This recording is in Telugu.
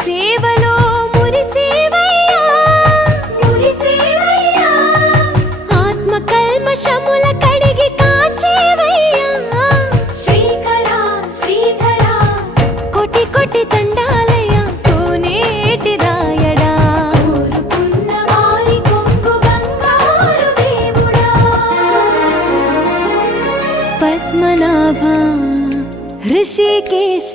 సేవలో మురిసేవయ్యా మురిసేవయ్యా ఆత్మ కల్మషముల కడిగి కాచేవయ్యా శ్రీకరా శ్రీధరా కోటి కోటి దండాలయ్యా కోనేటి రాయడా కోరుకున్న వారి కొంగు బంగారు దేవుడా పద్మనాభ ऋषिकेश